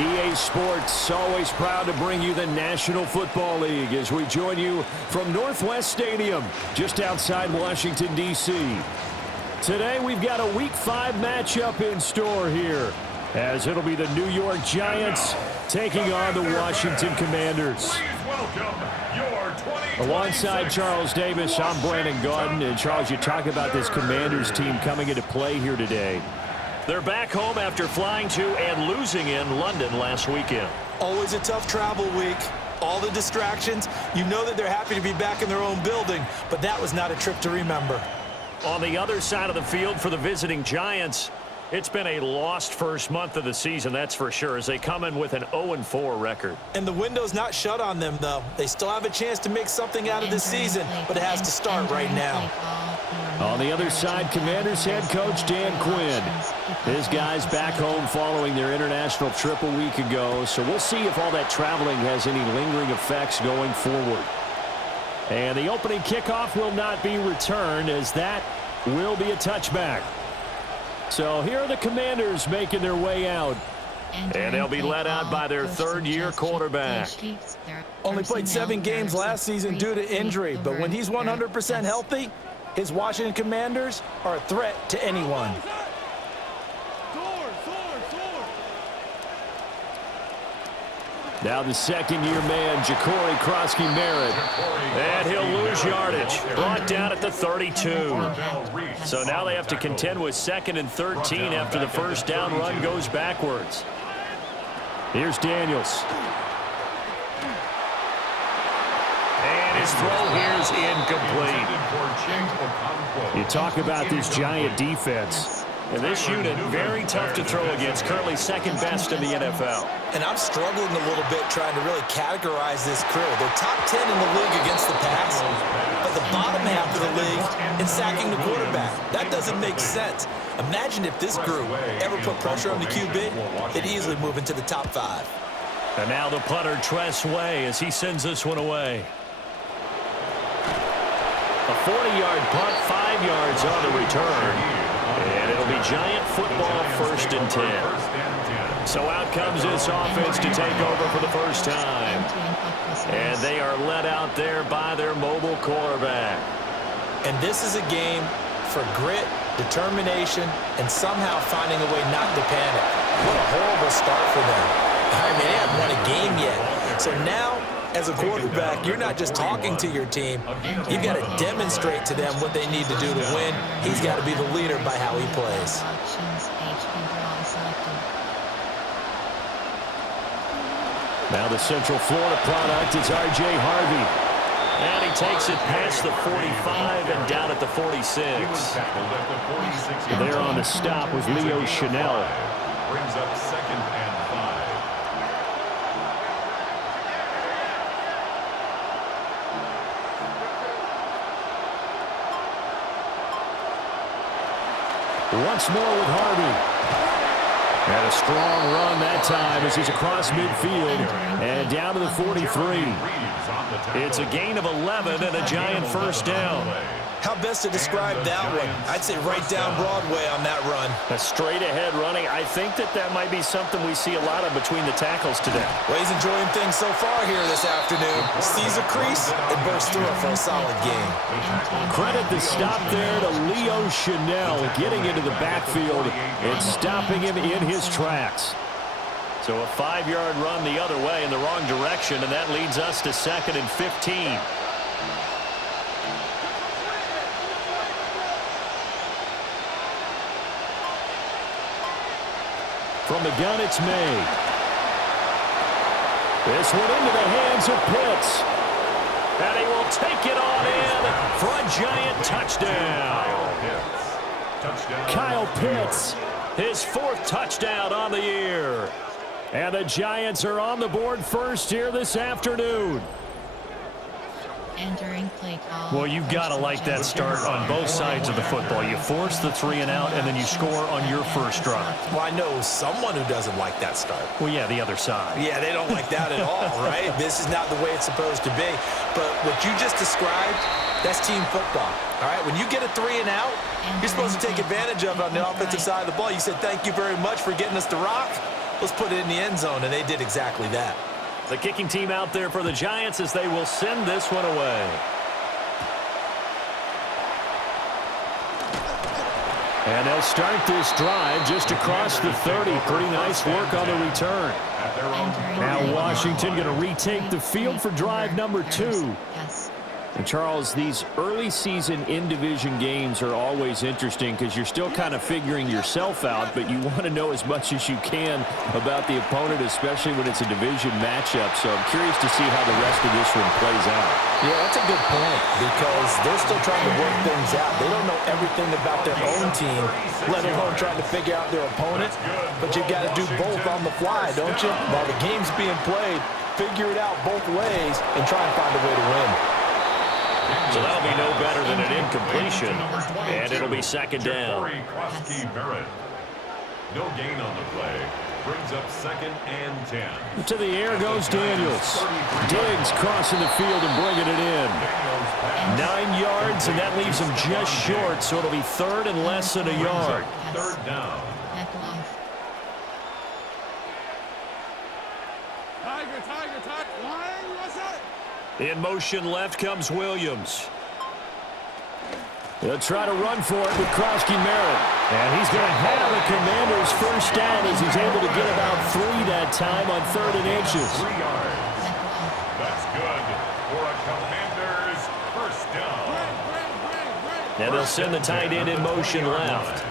EA Sports, always proud to bring you the National Football League as we join you from Northwest Stadium, just outside Washington, D.C. Today, we've got a Week 5 matchup in store here, as it'll be the New York Giants taking on the Washington Commanders. Alongside Charles Davis, I'm Brandon Gaudin. And Charles, you talk about this Commanders team coming into play here today. They're back home after flying to and losing in London last weekend. Always a tough travel week. All the distractions. You know that they're happy to be back in their own building, but that was not a trip to remember. On the other side of the field for the visiting Giants, it's been a lost first month of the season, that's for sure, as they come in with an 0-4 record. And the window's not shut on them, though. They still have a chance to make something out of this season, but it has to start right now. On the other side, Commanders head coach Dan Quinn. His guys back home following their international trip a week ago, so we'll see if all that traveling has any lingering effects going forward. And the opening kickoff will not be returned, as that will be a touchback. So here are the Commanders making their way out. And they'll be led out by their third-year quarterback. Only played 7 games last season due to injury, but when he's 100% healthy, his Washington Commanders are a threat to anyone. Now the second-year man, Ja'Cory Krosky-Merritt. And he'll lose yardage. Brought down at the 32. So now they have to contend with 2nd and 13 after the first down run goes backwards. Here's Daniels. And his throw here is incomplete. You talk about this Giant defense. And this unit, very tough to throw against, currently second best in the NFL. And I'm struggling a little bit trying to really categorize this crew. They're top 10 in the league against the pass, but the bottom half of the league in sacking the quarterback. That doesn't make sense. Imagine if this group ever put pressure on the QB, they'd easily move into the top 5. And now the punter, Tress Way, as he sends this one away. A 40-yard punt, 5 yards on the return. And it'll be Giant football 1st and 10. So out comes this offense to take over for the first time. And they are led out there by their mobile quarterback. And this is a game for grit, determination, and somehow finding a way not to panic. What a horrible start for them. I mean, they haven't won a game yet. So now, as a quarterback, you're not just talking to your team. You've got to demonstrate to them what they need to do to win. He's got to be the leader by how he plays. Now the Central Florida product is R.J. Harvey. And he takes it past the 45 and down at the 46. There on the stop was Leo Chanel. Brings up 2nd and 5. Once more with Harvey. And a strong run that time as he's across midfield and down to the 43. It's a gain of 11 and a Giant first down. How best to describe that one? I'd say right down Broadway on that run. A straight-ahead running. I think that might be something we see a lot of between the tackles today. Well, he's enjoying things so far here this afternoon. Sees a crease and bursts through it for a solid game. Credit the stop there to Leo Chanel getting into the backfield and stopping him in his tracks. So a 5-yard run the other way in the wrong direction, and that leads us to 2nd and 15. From the gun, it's May. This one into the hands of Pitts. And he will take it on in for a Giant touchdown. Kyle Pitts. His 4th touchdown on the year. And the Giants are on the board first here this afternoon. Entering play call. Well, you've got to like that start on both sides of the football. You force the 3 and out, and then you score on your first drive. Well, I know someone who doesn't like that start. Well, yeah, the other side. Yeah, they don't like that at all, right? This is not the way it's supposed to be. But what you just described, that's team football. All right, when you get a 3 and out, you're supposed to take advantage of it on the offensive side of the ball. You said, thank you very much for getting us the rock. let's put it in the end zone, and they did exactly that. The kicking team out there for the Giants as they will send this one away. And they'll start this drive just across the 30. Pretty nice work on the return. Now Washington going to retake the field for drive number 2. And Charles, these early season in-division games are always interesting because you're still kind of figuring yourself out, but you want to know as much as you can about the opponent, especially when it's a division matchup. So I'm curious to see how the rest of this one plays out. Yeah, that's a good point because they're still trying to work things out. They don't know everything about their own team, let alone trying to figure out their opponent. But you've got to do both on the fly, don't you? While the game's being played, figure it out both ways and try and find a way to win. So that'll be no better than an incompletion, and it'll be second down. No gain on the play. Brings up 2nd and 10. To the air goes Daniels. Diggs crossing the field and bringing it in. 9 yards, and that leaves him just short, so it'll be 3rd and less than a yard. 3rd down. In motion left comes Williams. They'll try to run for it with Krosky Merritt. And he's going to have a Commander's first down as he's able to get about 3 that time on 3rd and inches. 3 yards. That's good for a Commander's first down. And they'll send the tight end in motion left.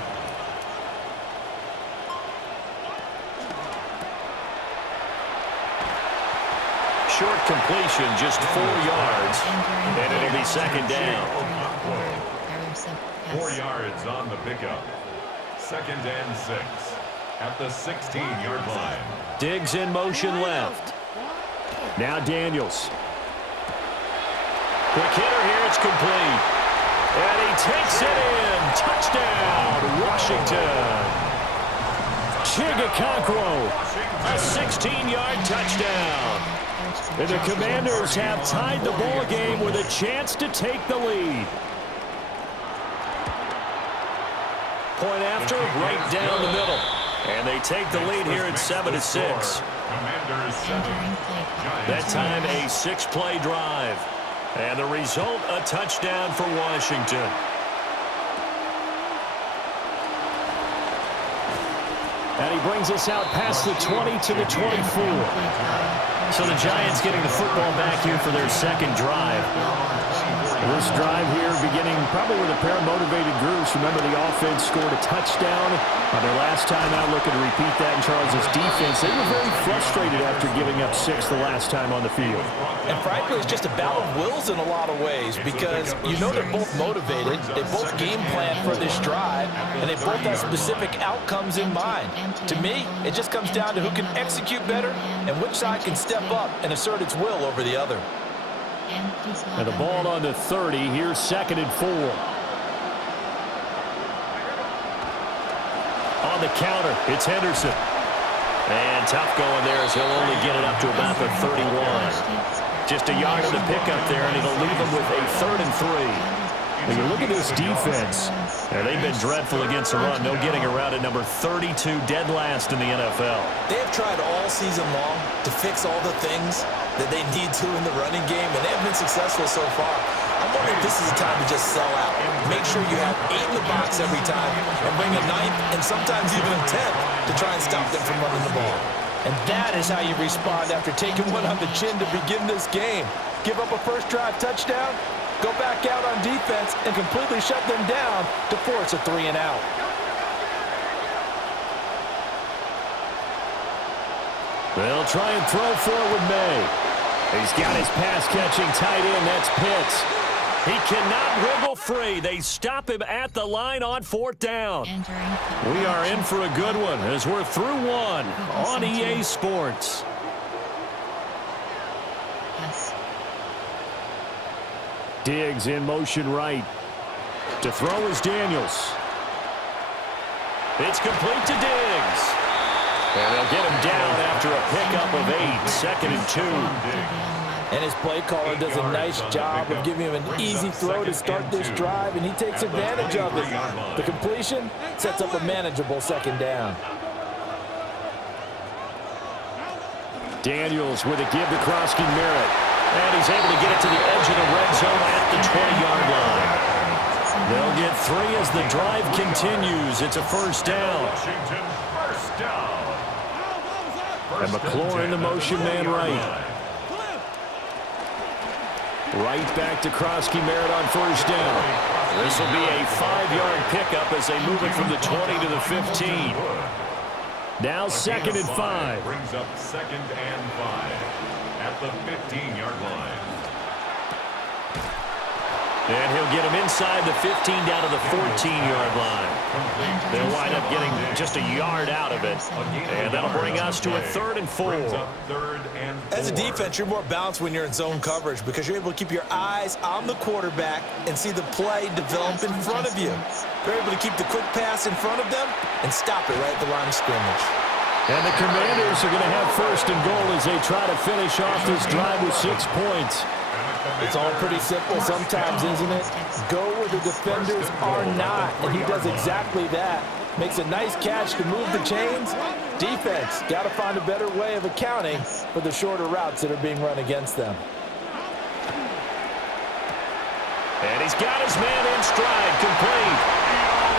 Short completion, just 4 yards, and it'll be second down. 4 yards on the pickup. 2nd and 6 at the 16-yard line. Diggs in motion left. Now Daniels. Quick hitter here, it's complete. And he takes it in. Touchdown, Washington. Chigakonkwo. A 16-yard touchdown. And the Commanders have tied the ball game with a chance to take the lead. Point after, right down the middle. And they take the lead here at 7-6. Commanders 7. That time a 6-play drive. And the result, a touchdown for Washington. And he brings us out past the 20 to the 24. So the Giants getting the football back here for their second drive. This drive here beginning probably with a pair of motivated groups. Remember, the offense scored a touchdown on their last time out. Looking to repeat that in Charles's defense. They were very frustrated after giving up 6 the last time on the field. And frankly, it's just a battle of wills in a lot of ways because you know they're both motivated. They both game plan for this drive, and they both have specific outcomes in mind. To me, it just comes down to who can execute better and which side can step up and assert its will over the other. And the ball on the 30. Here's 2nd and 4. On the counter, it's Henderson. And tough going there as he'll only get it up to about the 31. Just a yard of the pickup there, and it'll leave him with a 3rd and 3. When you look at this defense, and they've been dreadful against the run. No getting around at number 32, dead last in the NFL. They have tried all season long to fix all the things that they need to in the running game, and they have been successful so far. I'm wondering if this is a time to just sell out. Make sure you have 8 in the box every time and bring a 9th and sometimes even a 10th to try and stop them from running the ball. And that is how you respond after taking one on the chin to begin this game. Give up a first drive touchdown, go back out on defense and completely shut them down to force a 3 and out. they'll try and throw forward May. He's got his pass-catching tight end. That's Pitts. He cannot wiggle free. They stop him at the line on 4th down. We are in for a good one as we're through one on EA Sports. Diggs in motion right. To throw is Daniels. It's complete to Diggs. And they'll get him down after a pickup of 8. 2nd and 2. And his play caller does a nice job of giving him an easy throw to start this drive, and he takes advantage of it. The completion sets up a manageable 2nd down. Daniels with a give to Krosky Merritt. And he's able to get it to the edge of the red zone at the 20-yard line. They'll get 3 as the drive continues. It's a first down. Washington, first down. And McLaurin in the motion man right. Right back to Krosky Merritt on first down. This will be a 5-yard pickup as they move it from the 20 to the 15. Now 2nd and 5. Brings up 2nd and 5 at the 15-yard line. And he'll get him inside the 15 down to the 14-yard line. They'll wind up getting just a yard out of it. And that'll bring us to a 3rd and 4. As a defense, you're more balanced when you're in zone coverage because you're able to keep your eyes on the quarterback and see the play develop in front of you. You're able to keep the quick pass in front of them and stop it right at the line of scrimmage. And the Commanders are going to have 1st and goal as they try to finish off this drive with 6 points. It's all pretty simple sometimes, isn't it? Go where the defenders are not, and he does exactly that. Makes a nice catch to move the chains. Defense, got to find a better way of accounting for the shorter routes that are being run against them. And he's got his man in stride, complete.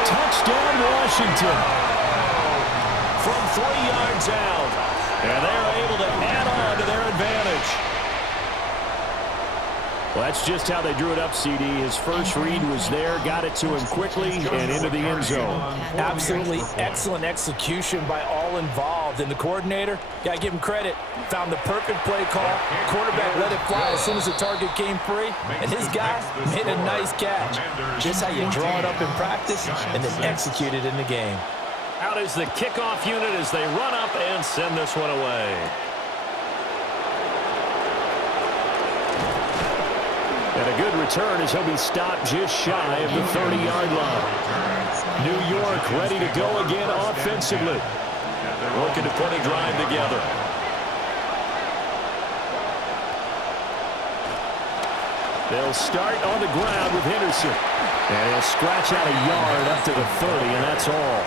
Touchdown, Washington. From 3 yards out. And they're able to add on to their advantage. Well, that's just how they drew it up, CD. His first read was there, got it to him quickly, and into the end zone. Absolutely excellent execution by all involved. And the coordinator, got to give him credit, found the perfect play call. Quarterback let it fly as soon as the target came free, and his guy made a nice catch. Just how you draw it up in practice and then execute it in the game. Out is the kickoff unit as they run up and send this one away. And a good return as he'll be stopped just shy of the 30-yard line. New York ready to go again offensively. Looking to put a drive together. They'll start on the ground with Henderson. And he'll scratch out a yard up to the 30, and that's all.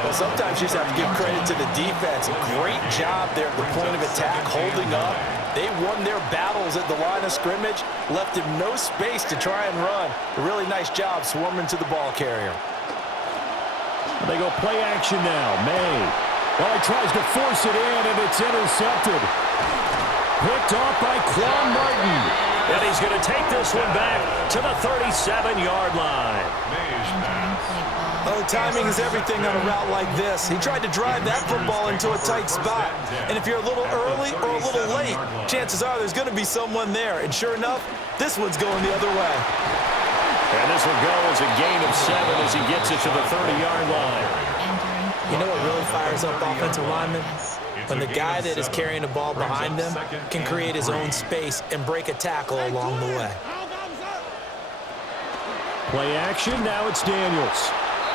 Well, sometimes you just have to give credit to the defense. Great job there at the point of attack, holding up. They won their battles at the line of scrimmage, left him no space to try and run. A really nice job swarming to the ball carrier. They go play action now. May. Well, he tries to force it in, and it's intercepted. Picked off by Quan Martin. And he's going to take this one back to the 37-yard line. Oh, timing is everything on a route like this. He tried to drive that football into a tight spot. And if you're a little early or a little late, chances are there's going to be someone there. And sure enough, this one's going the other way. And this will go as a gain of 7 as he gets it to the 30-yard line. You know what really fires up offensive linemen? When the guy that is carrying the ball behind them can create his own space and break a tackle along the way. Play action, now it's Daniels.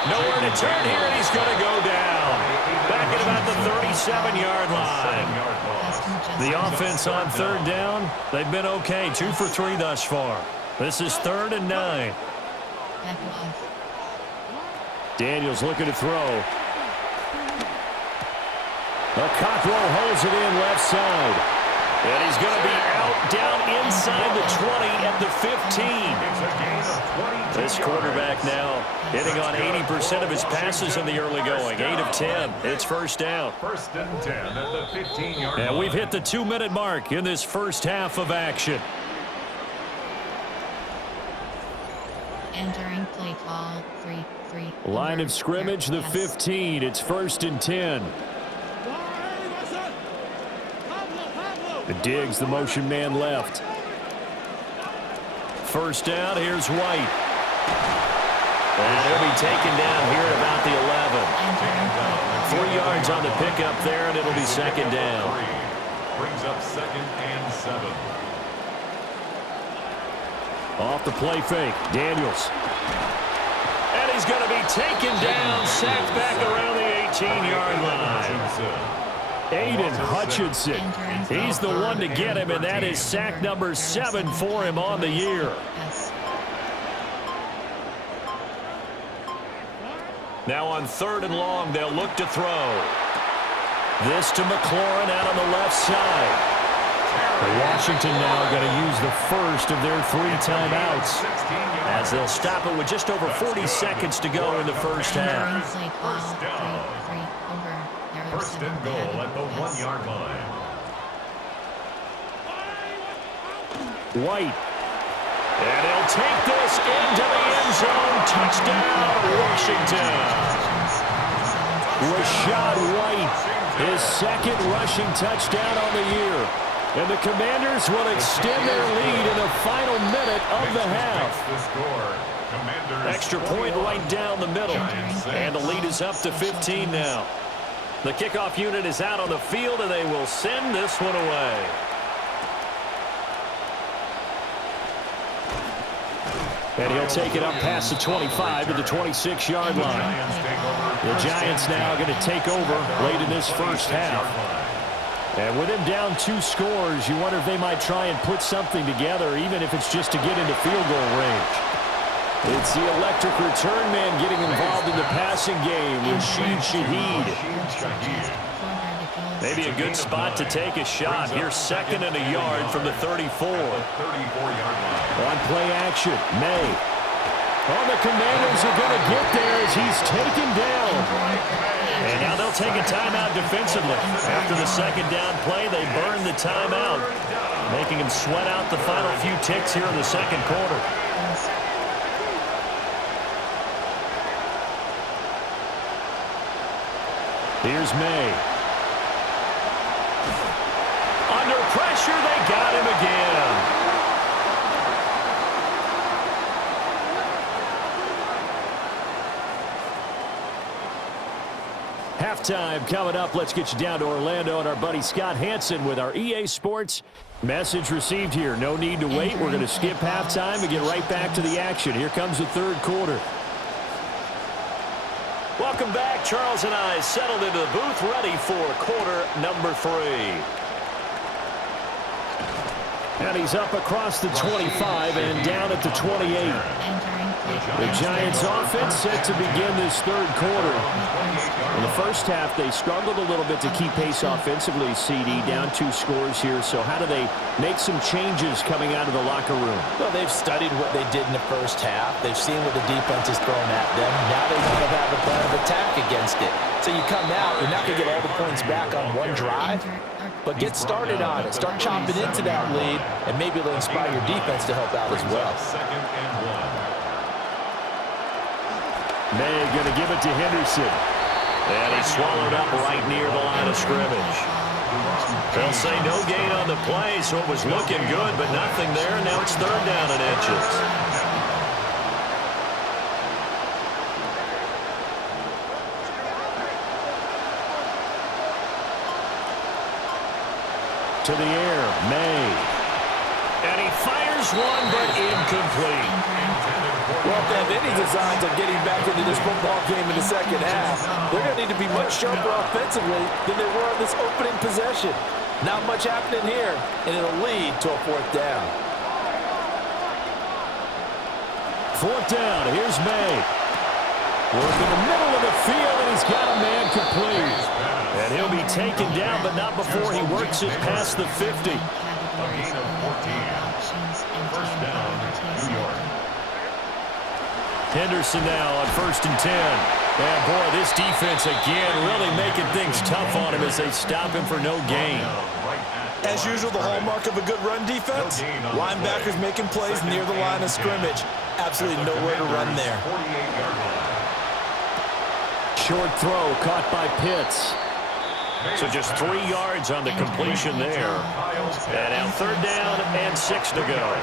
Nowhere to turn here, and he's going to go down. Back at about the 37-yard line. The offense on 3rd down, they've been okay. 2 for 3 thus far. This is 3rd and 9. Daniels looking to throw. Cockrell holds it in left side. And he's going to be out down inside the 20 at the 15. This quarterback now hitting on 80% of his passes in the early going. 8 of 10. It's first down. 1st and 10 at the 15-yard line. And we've hit the 2-minute mark in this first half of action. Entering play call 3-3. Line of scrimmage, the 15. It's 1st and 10. Diggs, the motion man left. First down, here's White. And he'll be taken down here at about the 11. 3 yards on the pickup there, and it'll be 2nd down. Brings up 2nd and 7. Off the play fake, Daniels. And he's going to be taken down, sacked back around the 18-yard line. Aiden Hutchinson. He's the one to get him, and that is sack number 7 for him on the year. Now on 3rd and long, they'll look to throw. This to McLaurin out on the left side. Washington now going to use the first of their 3 timeouts as they'll stop it with just over 40 seconds to go in the first half. First and goal at the 1-yard line. White. And he'll take this into the end zone. Touchdown, Washington. Rashad White, his second rushing touchdown on the year. And the Commanders will extend their lead in the final minute of the half. Extra point right down the middle. And the lead is up to 15 now. The kickoff unit is out on the field, and they will send this one away. And he'll take it up past the 25 to the 26-yard line. The Giants now going to take over late in this first half. And with him down 2 scores, you wonder if they might try and put something together, even if it's just to get into field goal range. It's the electric return man getting involved in the passing game, Rashid Shaheed. Maybe a good spot to take a shot. Here's 2nd and a yard from the 34. On play action, May. Oh, the Commanders are going to get there as he's taken down. And now they'll take a timeout defensively. After the 2nd down play, they burn the timeout, making him sweat out the final few ticks here in the 2nd quarter. Here's May. Under pressure, they got him again. Halftime coming up. Let's get you down to Orlando and our buddy Scott Hansen with our EA Sports message received here. No need to wait. We're going to skip halftime and get right back to the action. Here comes the 3rd quarter. Welcome back. Charles and I settled into the booth, ready for quarter number 3. And he's up across the 25 and down at the 28. The Giants offense set to begin this 3rd quarter. In the first half, they struggled a little bit to keep pace offensively, CD, down 2 scores here. So how do they make some changes coming out of the locker room? Well, they've studied what they did in the first half. They've seen what the defense has thrown at them. Now they want to have a plan of attack against it. So you come out, you're not going to get all the points back on one drive, but get started on it. Start chopping into that lead, and maybe it'll inspire your defense to help out as well. May going to give it to Henderson. And he's swallowed up right near the line of scrimmage. They'll say no gain on the play, so it was looking good, but nothing there. Now it's 3rd down and inches. To the air, May. And he fires one, but incomplete. Well, if they have any designs of getting back into this football game in the 2nd half, they're going to need to be much sharper offensively than they were on this opening possession. Not much happening here, and it'll lead to a 4th down. 4th down, here's May. Work in the middle of the field, and he's got a man complete. And he'll be taken down, but not before he works it past the 50. A gain of 14. First down, New York. Henderson now on 1st and 10. And boy, this defense again really making things tough on him as they stop him for no gain. As usual, the hallmark of a good run defense, linebackers making plays near the line of scrimmage. Absolutely nowhere to run there. Short throw caught by Pitts. So just 3 yards on the completion there. And now 3rd down and 6 to go.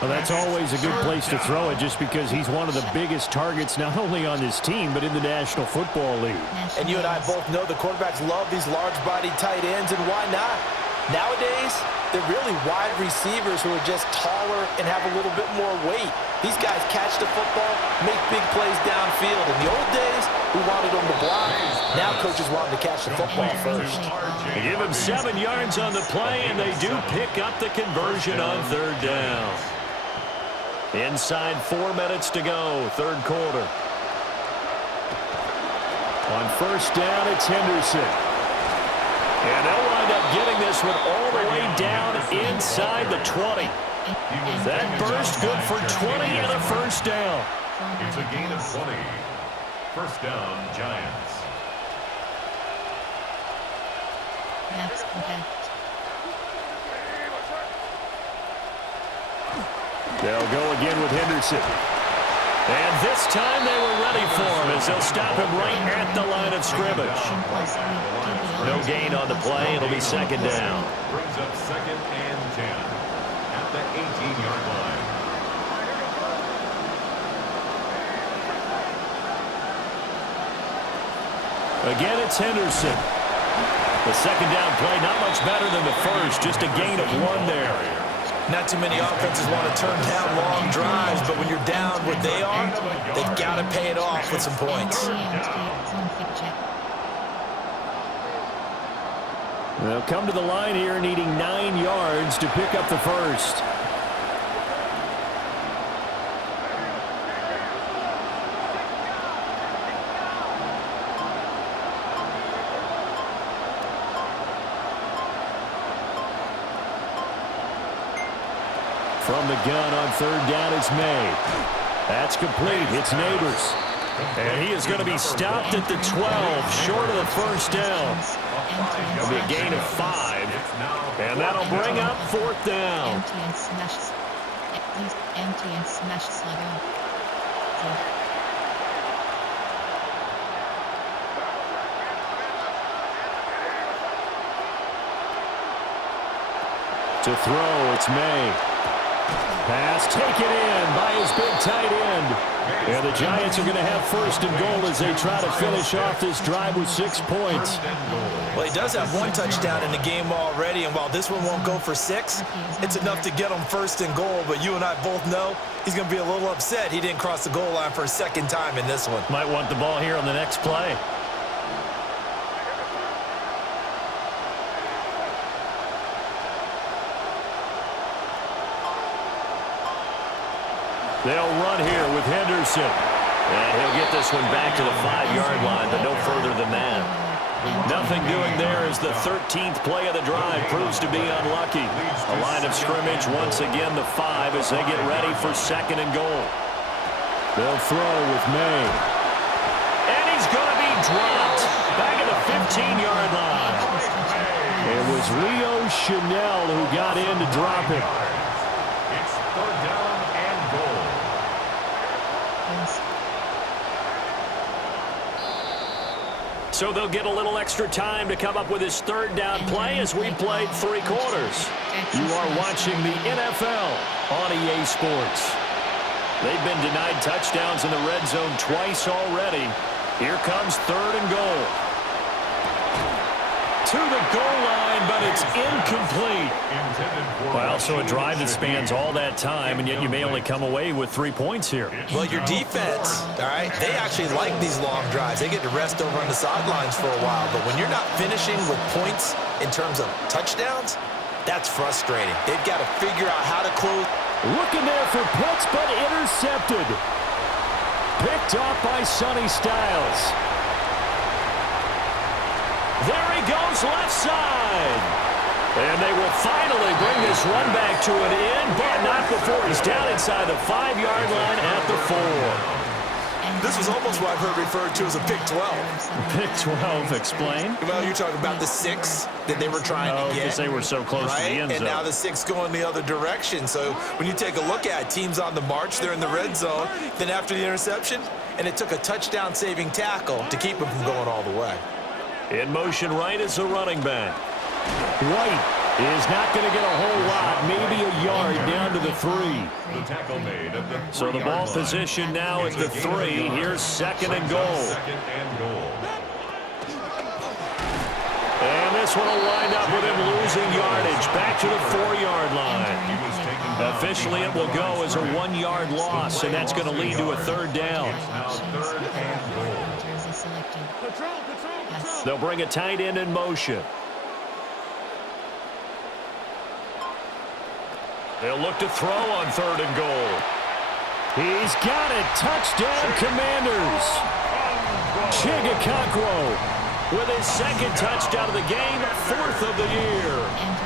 Well, that's always a good place to throw it just because he's one of the biggest targets not only on this team but in the National Football League. And you and I both know the quarterbacks love these large-bodied tight ends, and why not? Nowadays, they're really wide receivers who are just taller and have a little bit more weight. These guys catch the football, make big plays downfield. In the old days, we wanted them to block. Now coaches want them to catch the football first. They give him 7 yards on the play, and they do pick up the conversion on 3rd down. Inside 4 minutes to go, 3rd quarter. On 1st down, it's Henderson. And they'll wind up getting this one all the way down inside the 20. That burst good for 20 and a first down. It's a gain of 20. First down, Giants. That's okay. They'll go again with Henderson. And this time they were ready for him as they'll stop him right at the line of scrimmage. No gain on the play. It'll be second down. Brings up second and 10 at the 18-yard line. Again, it's Henderson. The second down play, not much better than the first. Just a gain of 1 there. Not too many offenses want to turn down long drives, but when you're down what they are, they've got to pay it off with some points. They'll come to the line here needing 9 yards to pick up the first. From the gun on third down is May. That's complete. It's Neighbors. And he is going to be stopped at the 12, short of the first down. It'll be a gain of 5. And that'll bring up fourth down. Empty and smash sluggo. To throw, it's May. Pass taken in by his big tight end. And the Giants are going to have first and goal as they try to finish off this drive with 6 points. Well, he does have 1 touchdown in the game already, and while this one won't go for 6, it's enough to get him first and goal. But you and I both know he's going to be a little upset he didn't cross the goal line for a second time in this one. Might want the ball here on the next play. They'll run here with Henderson. And he'll get this one back to the 5-yard line, but no further than that. Nothing doing there as the 13th play of the drive proves to be unlucky. A line of scrimmage once again the 5 as they get ready for second and goal. They'll throw with May. And he's going to be dropped back at the 15-yard line. It was Leo Chanel who got in to drop him. It's third down and goal. So they'll get a little extra time to come up with his third down play as we played 3 quarters. You are watching the NFL on EA Sports. They've been denied touchdowns in the red zone twice already. Here comes third and goal. To the goal line, but it's incomplete. Well, so a drive that spans all that time, and yet you may only come away with 3 points here. Well, your defense, all right, they actually like these long drives. They get to rest over on the sidelines for a while. But when you're not finishing with points in terms of touchdowns, that's frustrating. They've got to figure out how to close. Looking there for Pitts, but intercepted. Picked off by Sonny Styles. There he goes, left side. And they will finally bring this run back to an end, but not before he's down inside the 5-yard line at the 4. This was almost what I've heard referred to as a pick 12. Pick 12, explain. Well, you're talking about the 6 that they were trying to get. Because they were so close to the end zone. And now the 6 going the other direction. So when you take a look at teams on the march, they're in the red zone. Then after the interception, and it took a touchdown-saving tackle to keep them from going all the way. In motion right is a running back. White is not going to get a whole lot, maybe a yard down to the 3. The tackle made at the So the ball position now at the 3. Here's second and goal. Second and goal. And this one will wind up with him losing yardage back to the 4-yard line. Officially, it will go as a 1-yard loss, and that's going to lead to a third down. Now third and goal. They'll bring a tight end in motion. They'll look to throw on third and goal. He's got it. Touchdown, Commanders. Chigakakwo with his second touchdown of the game, 4th of the year.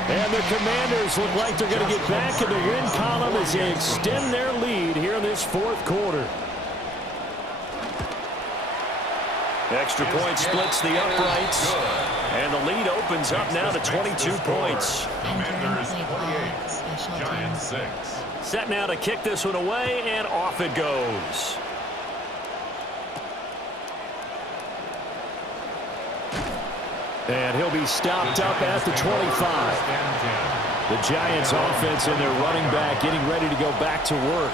And the Commanders look like they're going to get back in the win column as they extend their lead here in this 4th quarter. Extra point splits the uprights, and the lead opens up now to 22 points. Commanders 28, Giants 6. Set now to kick this one away, and off it goes. And he'll be stopped up at the 25. The Giants offense and their running back getting ready to go back to work.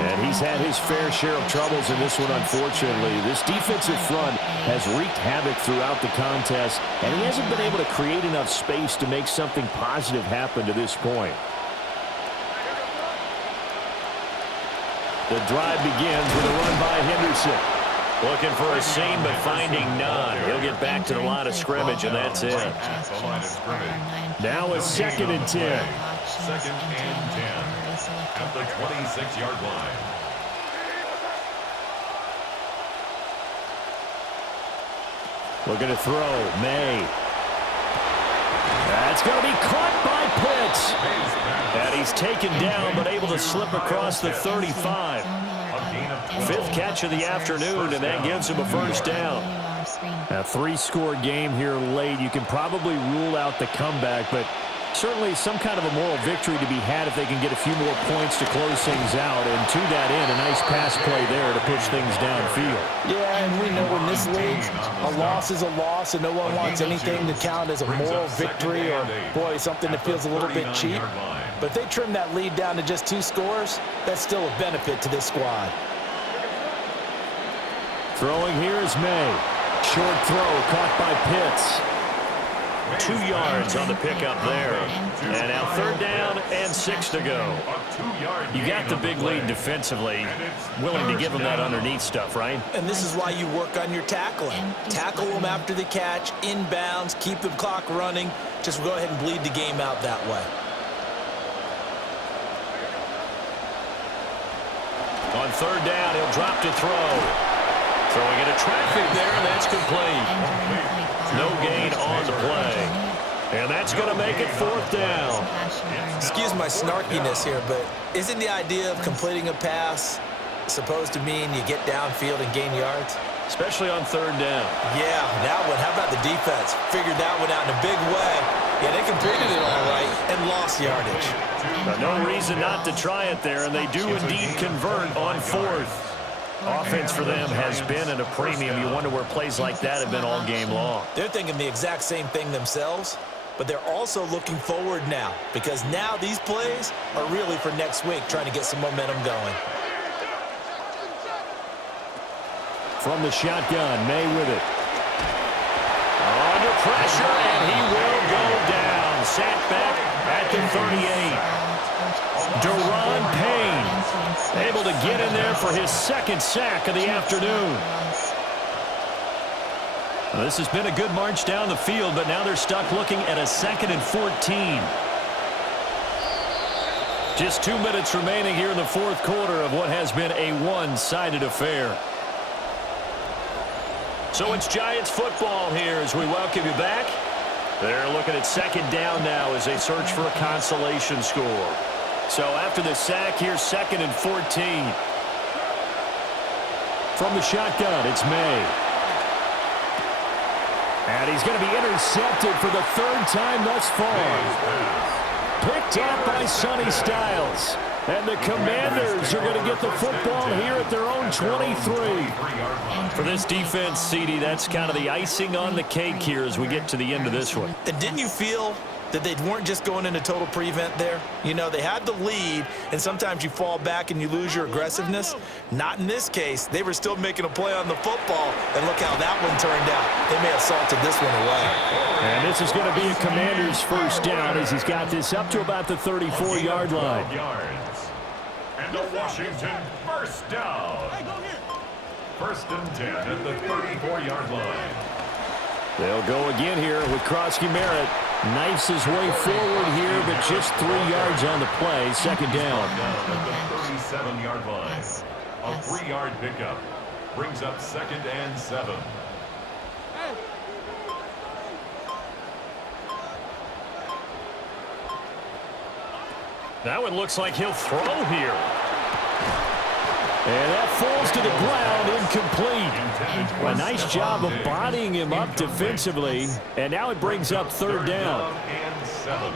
And he's had his fair share of troubles in this one, unfortunately. This defensive front has wreaked havoc throughout the contest, and he hasn't been able to create enough space to make something positive happen to this point. The drive begins with a run by Henderson. Looking for a seam, but finding none. He'll get back to the line of scrimmage, and that's it. Now a 2nd and 10. 2nd and 10 at the 26-yard line. Looking to throw. May. That's going to be caught by Pitts. And he's taken down, but able to slip across the 35. 5th catch of the afternoon, and that gives him a first down. A 3-score game here late. You can probably rule out the comeback, but certainly some kind of a moral victory to be had if they can get a few more points to close things out. And to that end, a nice pass play there to push things downfield. Yeah, and we know in this league, a loss is a loss, and no one wants anything to count as a moral victory or, boy, something that feels a little bit cheap. But if they trim that lead down to just 2 scores, that's still a benefit to this squad. Throwing here is May. Short throw caught by Pitts. 2 yards on the pickup there. And now 3rd down and 6 to go. You got the big lead defensively. Willing to give them that underneath stuff, right? And this is why you work on your tackling. Tackle them after the catch, inbounds, keep the clock running. Just go ahead and bleed the game out that way. On 3rd down, he'll drop to throw. Throwing into traffic there, and that's complete. No gain on the play. And that's going to make it 4th down. Excuse my snarkiness here, but isn't the idea of completing a pass supposed to mean you get downfield and gain yards? Especially on 3rd down. Yeah, that one. How about the defense? Figured that one out in a big way. Yeah, they completed it all right and lost yardage. No reason not to try it there, and they do indeed convert on 4th. Offense for them has been at a premium. You wonder where plays like that have been all game long. They're thinking the exact same thing themselves, but they're also looking forward now because now these plays are really for next week, trying to get some momentum going. From the shotgun, May with it. Under pressure, and he will go down. Sacked back at the 38. Deron Payne able to get in there for his 2nd sack of the afternoon. Well, this has been a good march down the field, but now they're stuck looking at a 2nd and 14. Just 2 minutes remaining here in the 4th quarter of what has been a one-sided affair. So it's Giants football here as we welcome you back. They're looking at 2nd down now as they search for a consolation score. So after the sack, here's 2nd and 14. From the shotgun, it's May. And he's going to be intercepted for the 3rd time thus far. Picked up by Sonny Styles. And the Commanders are going to get the football here at their own 23. For this defense, CD, that's kind of the icing on the cake here as we get to the end of this one. And didn't you feel that they weren't just going into total prevent there? You know, they had the lead, and sometimes you fall back and you lose your aggressiveness. Not in this case. They were still making a play on the football, and look how that one turned out. They may have salted this one away. And this is going to be a Commander's first down as he's got this up to about the 34-yard line. And the Washington first down. 1st and 10 at the 34-yard line. They'll go again here with Krosky Merritt. Knifes his way forward here, but just 3 yards on the play. 2nd down. At the 37-yard line. A 3-yard pickup brings up 2nd and 7. That one looks like he'll throw here. And that falls to the ground, incomplete. A nice job of bodying him up defensively. And now it brings up third down. And 7.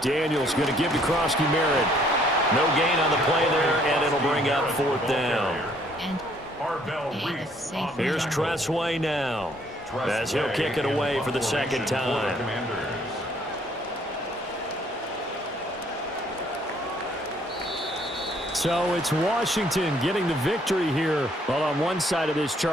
Daniels going to give to Krosky Merritt. No gain on the play there, and it'll bring up fourth down. And Here's Tressway now, as he'll kick it away for the second time. So it's Washington getting the victory here. Well, on one side of this, Charles,